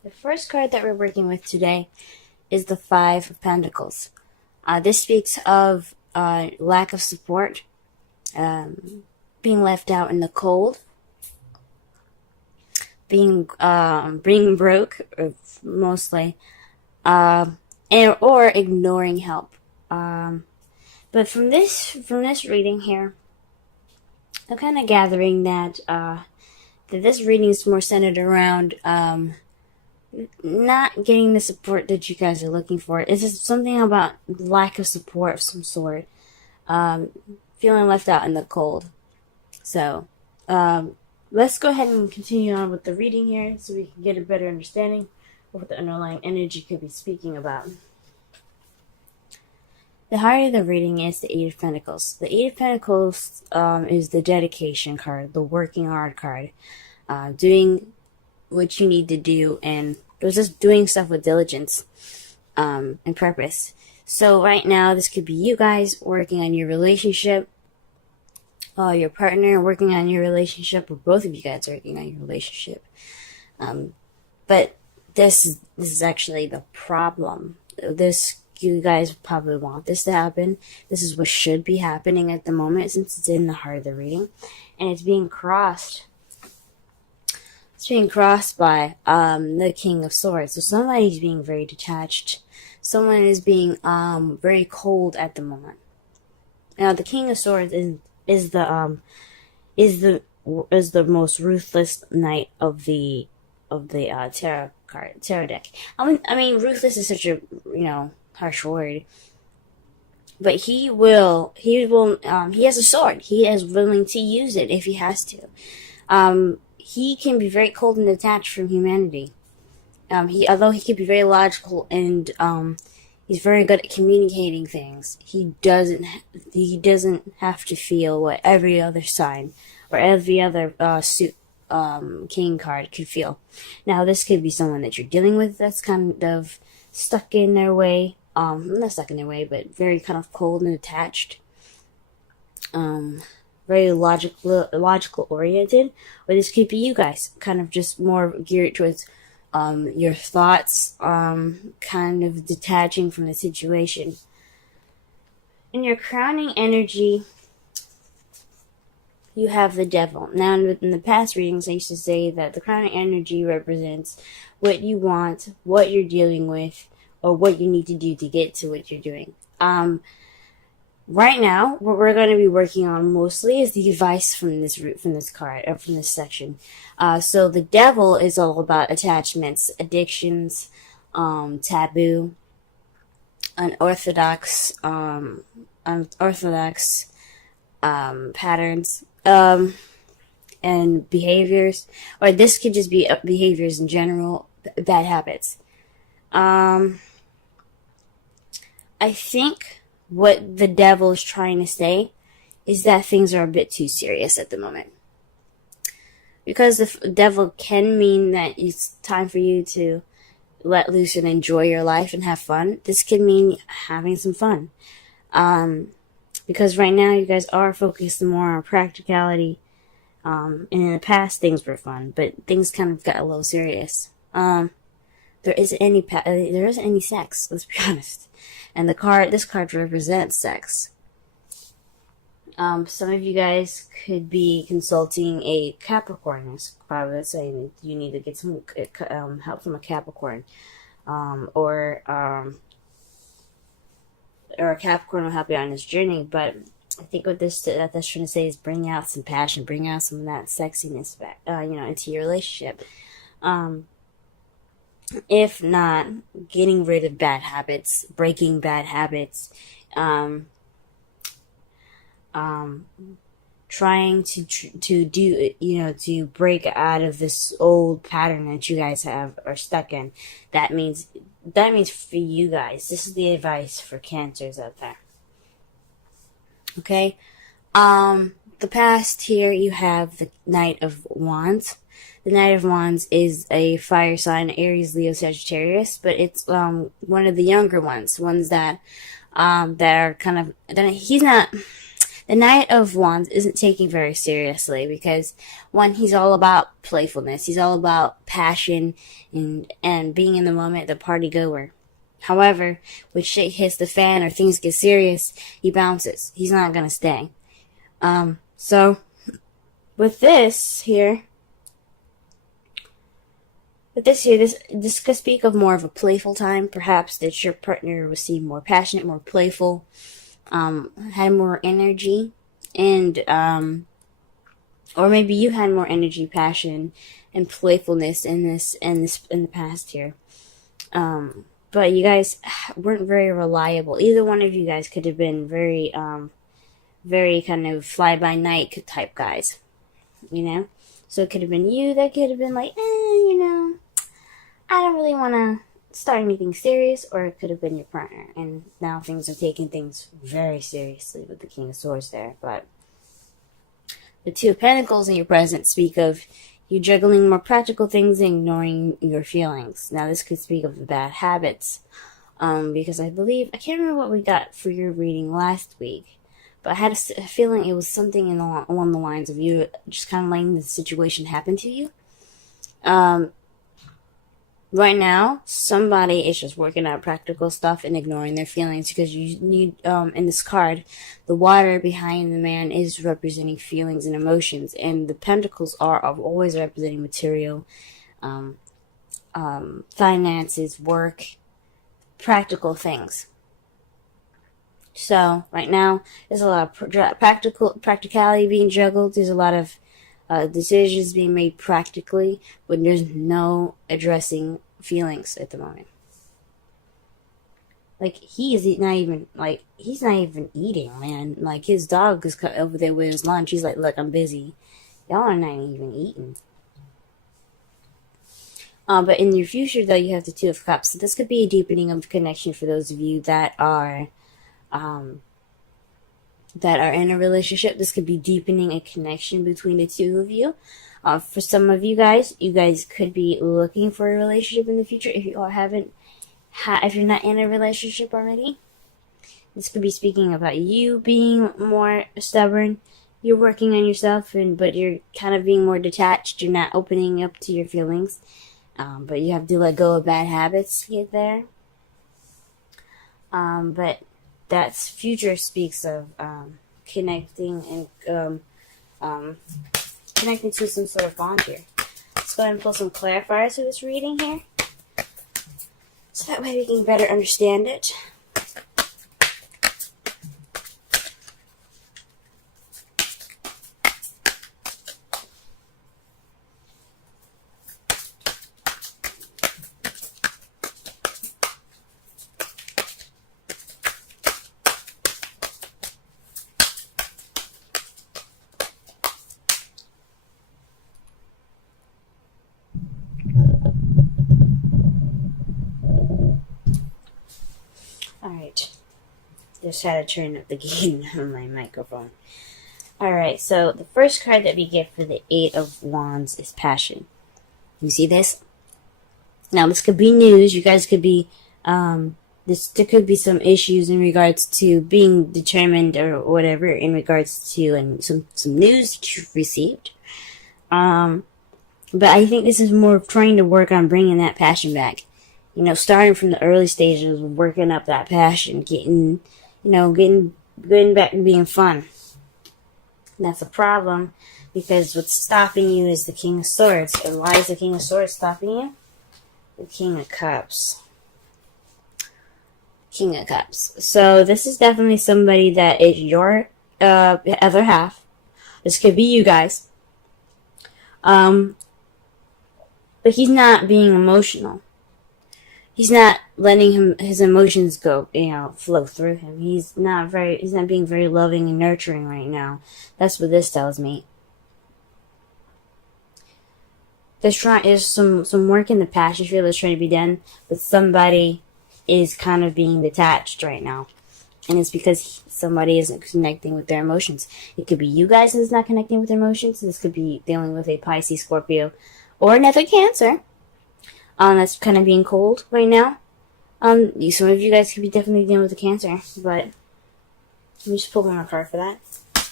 The first card that we're working with today is the Five of Pentacles. This speaks of lack of support, being left out in the cold, being broke, mostly, or ignoring help. But from this reading here, I'm kind of gathering that this reading is more centered around not getting the support that you guys are looking for. It's just something about lack of support of some sort, feeling left out in the cold. So let's go ahead and continue on with the reading here so we can get a better understanding of what the underlying energy could be speaking about. The heart of the reading is the Eight of Pentacles. The Eight of Pentacles is the dedication card, the working hard card, doing what you need to do, and just doing stuff with diligence and purpose. So right now, this could be you guys working on your relationship, your partner working on your relationship, or both of you guys working on your relationship. But this is actually the problem. You guys probably want this to happen. This is what should be happening at the moment, since it's in the heart of the reading, and it's being crossed. It's being crossed by the King of Swords. So somebody's being very detached. Someone is being very cold at the moment. Now the King of Swords is the most ruthless knight of the tarot deck. I mean, ruthless is such a harsh word, but he has a sword. He is willing to use it if he has to. He can be very cold and detached from humanity. Although he can be very logical and he's very good at communicating things, he doesn't have to feel what every other sign or every other king card could feel. Now this could be someone that you're dealing with that's kind of stuck in their way. Not stuck in their way, but very kind of cold and attached. Very logical oriented. Or this could be you guys, kind of just more geared towards your thoughts, kind of detaching from the situation. In your crowning energy, you have the Devil. Now, in the past readings, I used to say that the crowning energy represents what you want, what you're dealing with, or what you need to do to get to what you're doing. Right now, what we're going to be working on mostly is the advice from this card, or from this section. So the Devil is all about attachments, addictions, taboo, unorthodox patterns, and behaviors, or this could just be behaviors in general, bad habits. I think what the Devil is trying to say is that things are a bit too serious at the moment. Because the Devil can mean that it's time for you to let loose and enjoy your life and have fun. This can mean having some fun. Because right now you guys are focused more on practicality. And in the past things were fun, but things kind of got a little serious. There isn't any sex, let's be honest. And this card represents sex. Some of you guys could be consulting a Capricorn. It's probably saying that you need to get some help from a Capricorn, or a Capricorn will help you on this journey. But I think what that's trying to say is bring out some passion, bring out some of that sexiness back, into your relationship. If not, getting rid of bad habits, breaking bad habits, trying to do, to break out of this old pattern that you guys are stuck in. That means for you guys. This is the advice for Cancers out there. Okay? The past here, you have the Knight of Wands. The Knight of Wands is a fire sign, Aries, Leo, Sagittarius, but it's one of the younger ones that are kind of, he's not, the Knight of Wands isn't taken very seriously because, one, he's all about playfulness. He's all about passion and being in the moment, the party goer. However, when shit hits the fan or things get serious, he bounces. He's not gonna stay. So, with this here, this could speak of more of a playful time. Perhaps that your partner was seen more passionate, more playful, had more energy, and or maybe you had more energy, passion, and playfulness in the past here. But you guys weren't very reliable. Either one of you guys could have been very kind of fly-by-night type guys, you know? So it could have been you that could have been like, you know, I don't really want to start anything serious, or it could have been your partner. And now things are taking things very seriously with the King of Swords there. But the Two of Pentacles in your present speak of you juggling more practical things and ignoring your feelings. Now, this could speak of the bad habits. Because I can't remember what we got for your reading last week, but I had a feeling it was something along the lines of you just kind of letting the situation happen to you. Right now, somebody is just working out practical stuff and ignoring their feelings because you need, in this card, the water behind the man is representing feelings and emotions, and the pentacles are always representing material, finances, work, practical things. So, right now, there's a lot of practicality being juggled. There's a lot of decisions being made practically, but there's no addressing feelings at the moment. Like, he's not even eating, man. Like, his dog is over there with his lunch. He's like, look, I'm busy. Y'all are not even eating. But in your future, though, you have the Two of Cups. So this could be a deepening of connection for those of you that are in a relationship. This could be deepening a connection between the two of you. For some of you guys could be looking for a relationship in the future if you if you're not in a relationship already. This could be speaking about you being more stubborn. You're working on yourself, but you're kind of being more detached. You're not opening up to your feelings. But you have to let go of bad habits to get there. But that's future speaks of connecting and connecting to some sort of bond here. Let's go ahead and pull some clarifiers for this reading here, so that way we can better understand it. Just had to turn up the gain on my microphone. Alright, so the first card that we get for the Eight of Wands is Passion. You see this? Now, this could be news. You guys could be, there could be some issues in regards to being determined or whatever in regards to and some news that you've received. But I think this is more of trying to work on bringing that passion back. You know, starting from the early stages of working up that passion, getting back to being fun. And that's a problem because what's stopping you is the King of Swords. And why is the King of Swords stopping you? The King of Cups. King of Cups. So this is definitely somebody that is your other half. This could be you guys. But he's not being emotional. He's not letting his emotions go, flow through him. He's not being very loving and nurturing right now. That's what this tells me. There's some work in the passion field that's trying to be done, but somebody is kind of being detached right now. And it's because somebody isn't connecting with their emotions. It could be you guys that's not connecting with their emotions. This could be dealing with a Pisces, Scorpio, or another Cancer. That's kind of being cold right now. Some of you guys could be definitely dealing with a Cancer, but let me just pull one more card for that.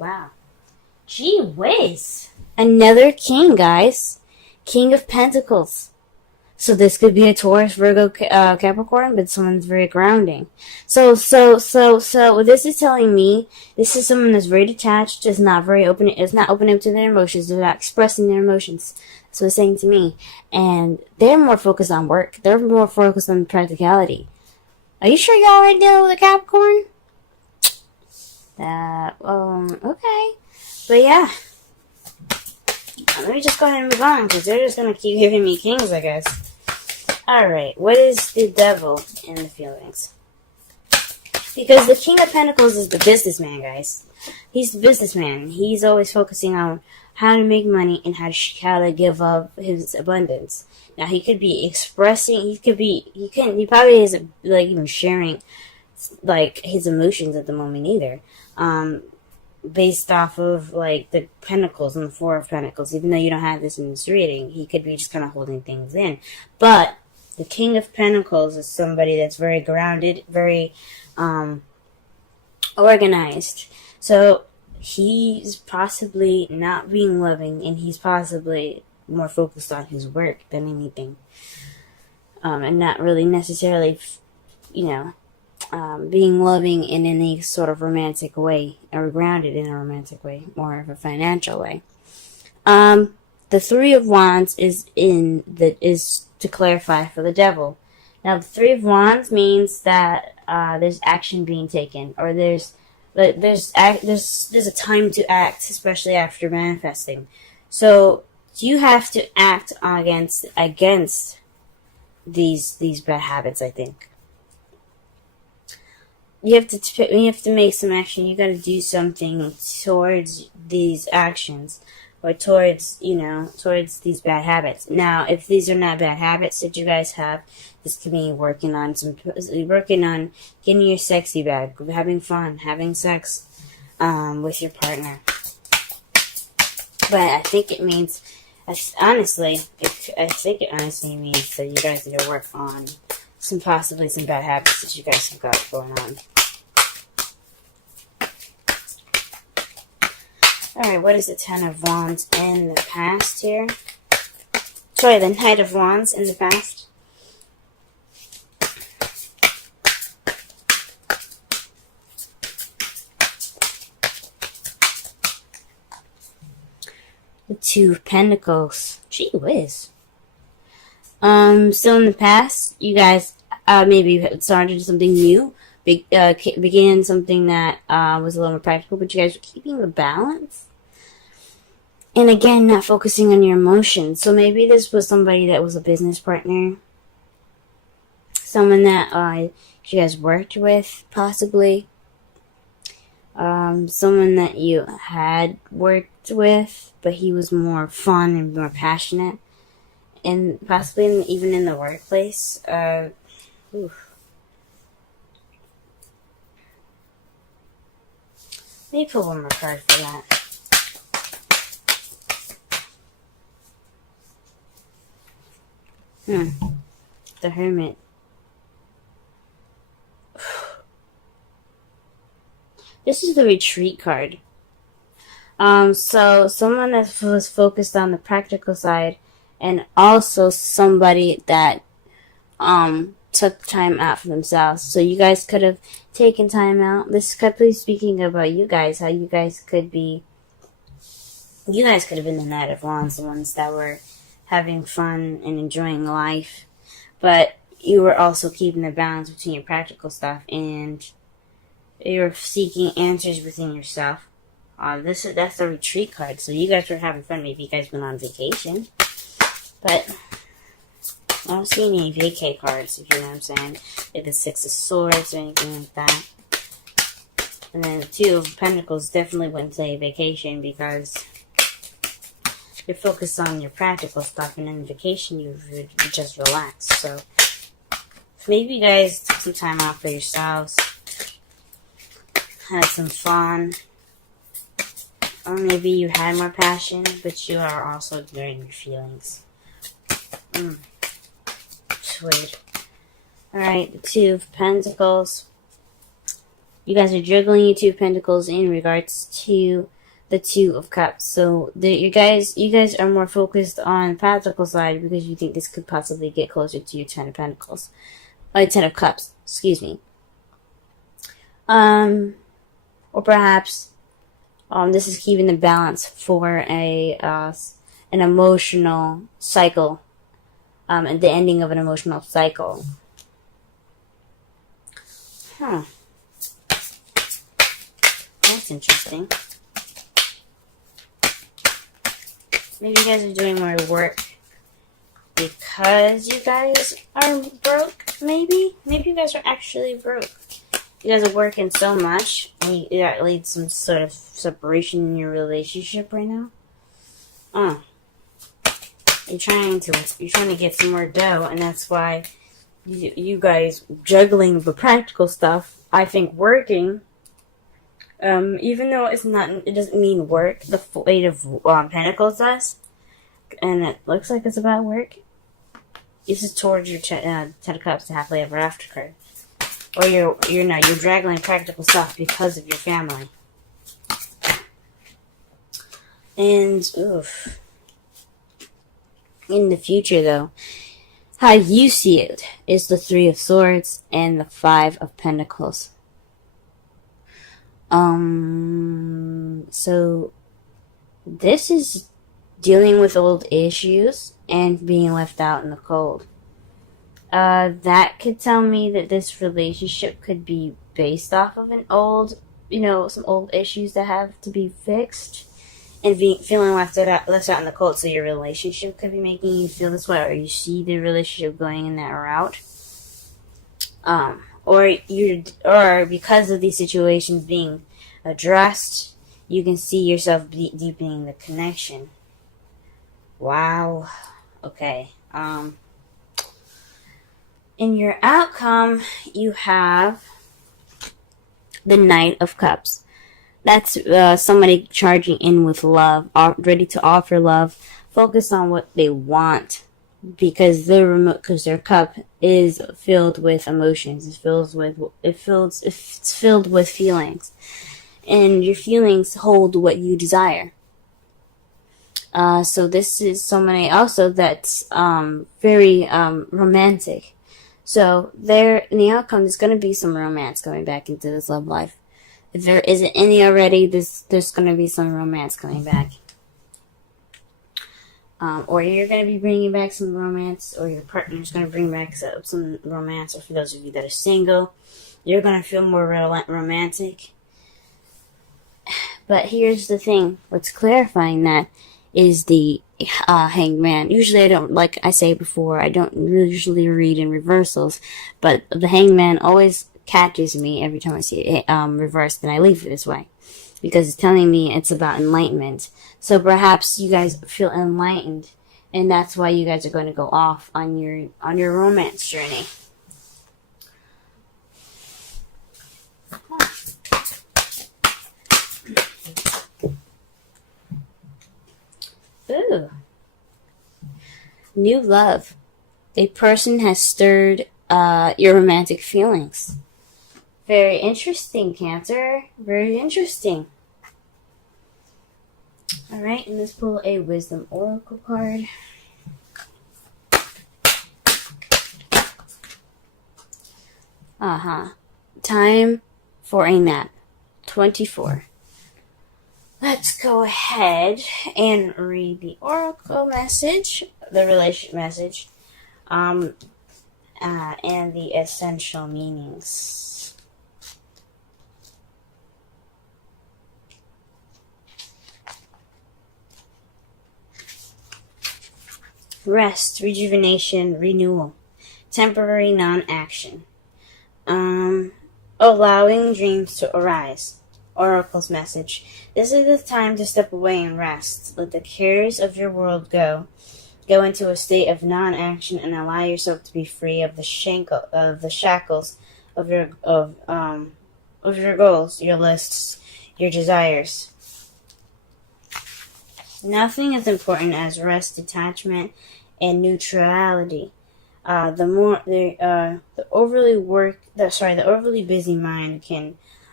Wow. Gee whiz. Another king, guys. King of Pentacles. So this could be a Taurus, Virgo, Capricorn, but someone's very grounding. So what this is telling me, this is someone that's very detached, is not very open, is not open up to their emotions, they're not expressing their emotions. That's what it's saying to me. And they're more focused on work. They're more focused on practicality. Are you sure y'all already dealing with a Capricorn? Okay. But yeah. Let me just go ahead and move on, because they're just going to keep giving me kings, I guess. Alright, what is the devil in the feelings? Because the King of Pentacles is the businessman, guys. He's the businessman. He's always focusing on how to make money and how to give up his abundance. Now, he could be expressing, he probably isn't, like, even sharing, like, his emotions at the moment either. Based off of, like, the Pentacles and the Four of Pentacles. Even though you don't have this in this reading, he could be just kind of holding things in. But the King of Pentacles is somebody that's very grounded, very organized. So he's possibly not being loving, and he's possibly more focused on his work than anything. And not really necessarily, being loving in any sort of romantic way, or grounded in a romantic way, more of a financial way. The Three of Wands is to clarify for the devil. Now, the Three of Wands means that there's action being taken, or there's a time to act, especially after manifesting. So you have to act against these bad habits, I think. You have to make some action. You got to do something towards these actions, or towards these bad habits. Now, if these are not bad habits that you guys have, this could be working on getting your sexy back, having fun, having sex with your partner. But I think it means, honestly means that you guys need to work on possibly some bad habits that you guys have got going on. Alright, what is the Ten of Wands in the past here? Sorry, the Knight of Wands in the past. The Two of Pentacles. Gee whiz. So in the past, you guys maybe started something new, began something that was a little more practical, but you guys were keeping the balance. And again, not focusing on your emotions. So maybe this was somebody that was a business partner, someone that you guys worked with, possibly. Someone that you had worked with, but he was more fun and more passionate. And possibly even in the workplace. Let me pull one more card for that. The Hermit. This is the Retreat card. So someone that was focused on the practical side, and also somebody that took time out for themselves. So you guys could have taken time out. This could be speaking about you guys, how you guys could have been the Knight of Wands, the ones that were having fun and enjoying life, but you were also keeping the balance between your practical stuff, and you're seeking answers within yourself. That's the Retreat card. So you guys were having fun. Maybe you guys went on vacation, but I don't see any vacay cards, if you know what I'm saying. Like the Six of Swords or anything like that. And then the Two of Pentacles definitely wouldn't say vacation, because you're focused on your practical stuff, and in vacation you just relax. So maybe you guys took some time out for yourselves, had some fun, or maybe you had more passion, but you are also ignoring your feelings. Sweet. Alright, the Two of Pentacles. You guys are juggling your Two of Pentacles in regards to the Two of Cups. So you guys are more focused on practical side because you think this could possibly get closer to your Ten of Pentacles. Ten of Cups, excuse me. Or perhaps this is keeping the balance for an emotional cycle, at the ending of an emotional cycle. That's interesting. Maybe you guys are doing more work because you guys are broke, maybe? Maybe you guys are actually broke. You guys are working so much, and that leads some sort of separation in your relationship right now. You're trying to get some more dough, and that's why you guys juggling the practical stuff. I think working, even though it doesn't mean work. The Eight of Pentacles does, and it looks like it's about work. This is towards your Ten of Cups, the Happily Ever After card. Or you're juggling practical stuff because of your family. And in the future, though, how you see it is the Three of Swords and the Five of Pentacles. So this is dealing with old issues and being left out in the cold. That could tell me that this relationship could be based off of some old issues that have to be fixed, and feeling left out in the cold. So your relationship could be making you feel this way, or you see the relationship going in that route. Or because of these situations being addressed, you can see yourself deepening the connection. Wow. Okay. In your outcome, you have the Knight of Cups. That's somebody charging in with love, ready to offer love, focused on what they want, because their cup is filled with emotions. It's filled with feelings, and your feelings hold what you desire. So this is somebody also that's very romantic. So there, in the outcome, there's going to be some romance coming back into this love life. If there isn't any already, there's going to be some romance coming back. Or you're going to be bringing back some romance, or your partner's going to bring back some romance. Or for those of you that are single, you're going to feel more romantic. But here's the thing. What's clarifying that is the Hanged Man. Usually I don't, like I say before, I don't usually read in reversals, but the Hanged Man always catches me every time I see it reversed, and I leave it this way because it's telling me it's about enlightenment. So perhaps you guys feel enlightened, and that's why you guys are going to go off on your romance journey. Ooh. New love. A person has stirred your romantic feelings. Very interesting, Cancer. Very interesting. Alright, and let's pull a Wisdom Oracle card. Time for a nap. 24. Let's go ahead and read the Oracle message, the relationship message, and the essential meanings. Rest, rejuvenation, renewal, temporary non-action, allowing dreams to arise. Oracle's message. This is the time to step away and rest. Let the cares of your world go. Go into a state of non-action and allow yourself to be free of the shackles of your goals, your lists, your desires. Nothing is important as rest, detachment, and neutrality. The overly busy mind can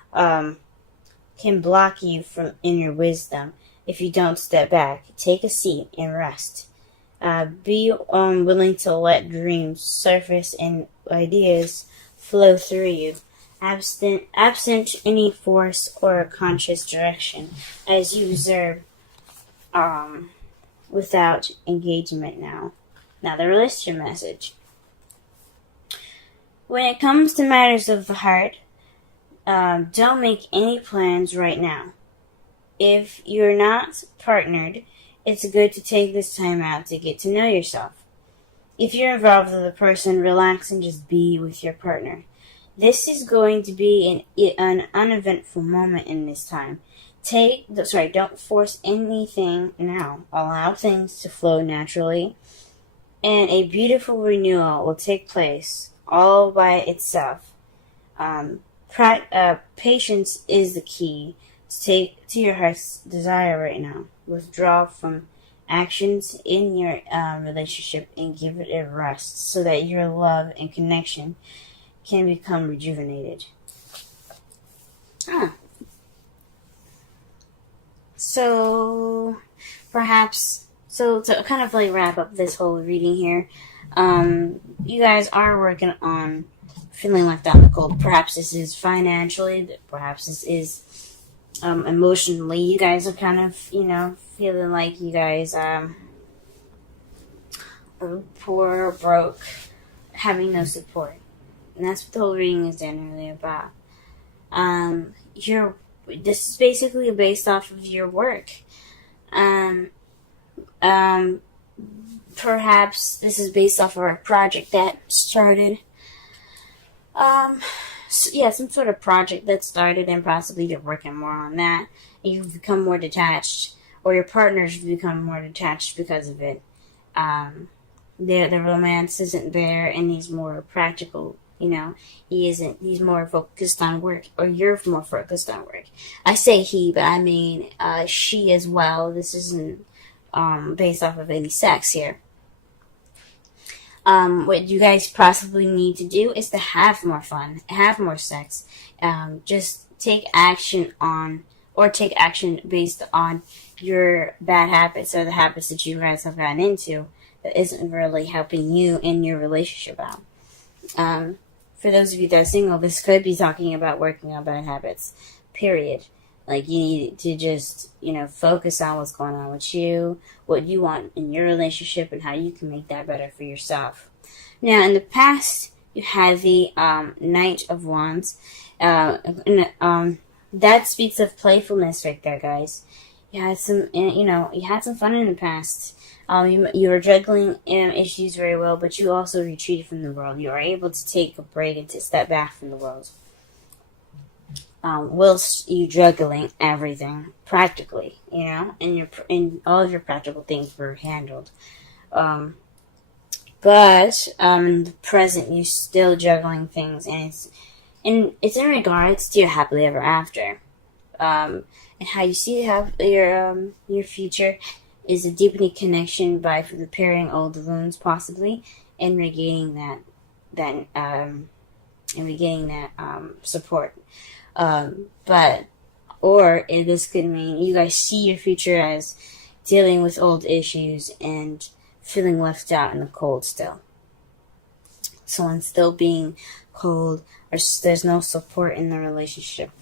can block you from in your wisdom if you don't step back, take a seat, and rest. Be willing to let dreams surface and ideas flow through you, absent any force or conscious direction, as you observe without engagement now. Now, the relationship message. When it comes to matters of the heart, don't make any plans right now. If you're not partnered, it's good to take this time out to get to know yourself. If you're involved with a person, relax and just be with your partner. This is going to be an uneventful moment in this time. Don't force anything now. Allow things to flow naturally, and a beautiful renewal will take place all by itself. Patience is the key to your heart's desire right now. Withdraw from actions in your relationship and give it a rest so that your love and connection can become rejuvenated. So to kind of like wrap up this whole reading here, you guys are working on feeling left out in the cold. Perhaps this is financially, perhaps this is emotionally. You guys are kind of, feeling like you guys are poor or broke, having no support. And that's what the whole reading is generally about. This is basically based off of your work. Perhaps this is based off of a project that started. Some sort of project that started, and possibly you're working more on that. And you've become more detached, or your partner's become more detached because of it. The romance isn't there, and he's more practical. He's more focused on work, or you're more focused on work. I say he, but I mean she as well. This isn't based off of any sex here. What you guys possibly need to do is to have more fun, have more sex. Just take action based on your bad habits or the habits that you guys have gotten into that isn't really helping you in your relationship out. For those of you that are single, this could be talking about working on bad habits, period. Like, you need to just, focus on what's going on with you, what you want in your relationship, and how you can make that better for yourself. Now, in the past, you had the Knight of Wands. That speaks of playfulness right there, guys. You had some fun in the past. You were juggling issues very well, but you also retreated from the world. You were able to take a break and to step back from the world. Whilst you juggling everything practically, and all of your practical things were handled. But in the present, you're still juggling things, and it's in regards to your happily ever after, and how you see your future is a deepening connection by repairing old wounds, possibly, and regaining that support. This could mean you guys see your future as dealing with old issues and feeling left out in the cold still. Someone still being cold, or there's no support in the relationship.